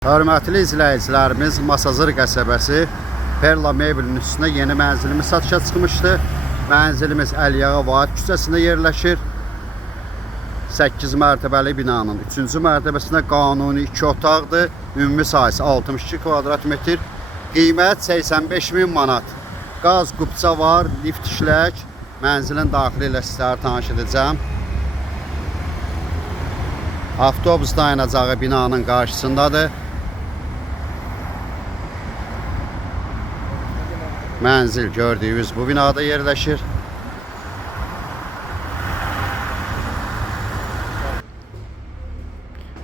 Hörmətli izləyicilərimiz, Masazır qəsəbəsi Perla Mebelin üstünə yeni mənzilimiz satışa çıxmışdı. Mənzilimiz Əliyağa Vahid küçəsində yerləşir. 8 mərtəbəli binanın 3-cü mərtəbəsində qanuni 2 otaqdır. Ümumi sahəsi 62 kvadrat metr. Qiymət 85.000 manat. Qaz qubça var, lift işlək. Mənzilin daxili ilə sizləri tanış edəcəm. Avtobus dayanacağı binanın qarşısındadır. Mənzil gördüyünüz bu binada yerləşir.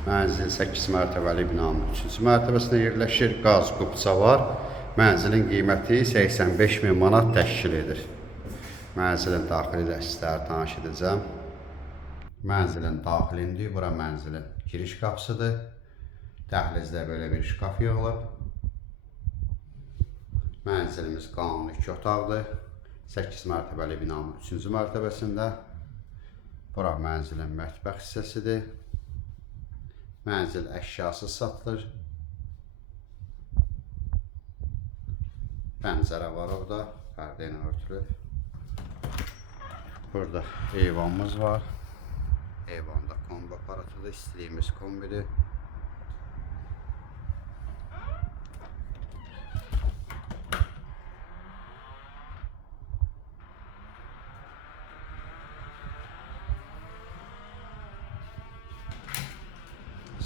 Mənzil 8 mərtəbəli binanın 3-cü mərtəbəsində yerləşir. Qaz qubça var. Mənzilin qiyməti 85.000 manat təşkil edir. Mənzilin daxili ilə sizləri tanış edəcəm. Mənzilin daxilindir. Bura mənzilin giriş qapısıdır. Dəhlizdə belə bir şkaf yığılıb. Mənzilimiz qanuni 2 otaqdır. 8 mərtəbəli binanın 3-cü mərtəbəsində. Bura mənzilin mətbəx hissəsidir. Mənzil əşyasız satılır. Pəncərə var orada. Pərdə ilə örtülür. Burada eyvanımız var. Eyvanda kombi aparatıdır. İstədiyimiz kombidir.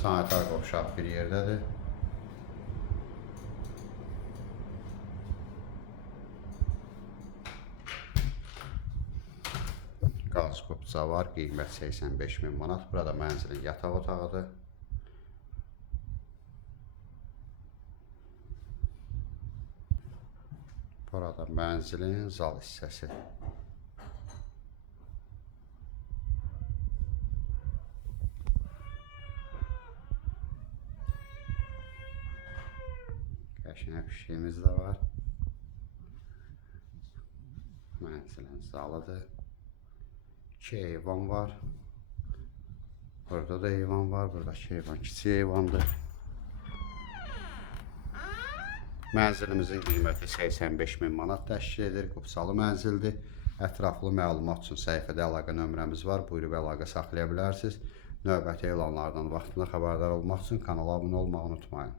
Sanitar qovşaq bir yerdədir. Qaz qubça var. Qiymət 85.000 manat. Burada mənzilin yataq otağıdır. Burada mənzilin zal hissəsi. Qəşəng pişiyimiz də var. Mənzilin zalıdır. 2 eyvan var. Burada da eyvan var. Buradakı eyvan kiçik eyvandır. Mənzilimizin qiyməti 85.000 manat təşkil edir. Qubçalı mənzildir. Ətraflı məlumat üçün səhifədə əlaqə nömrəmiz var. Buyurub əlaqə saxlaya bilərsiniz. Növbəti elanlardan vaxtında xəbərdar olmaq üçün kanala abunə olmağı unutmayın.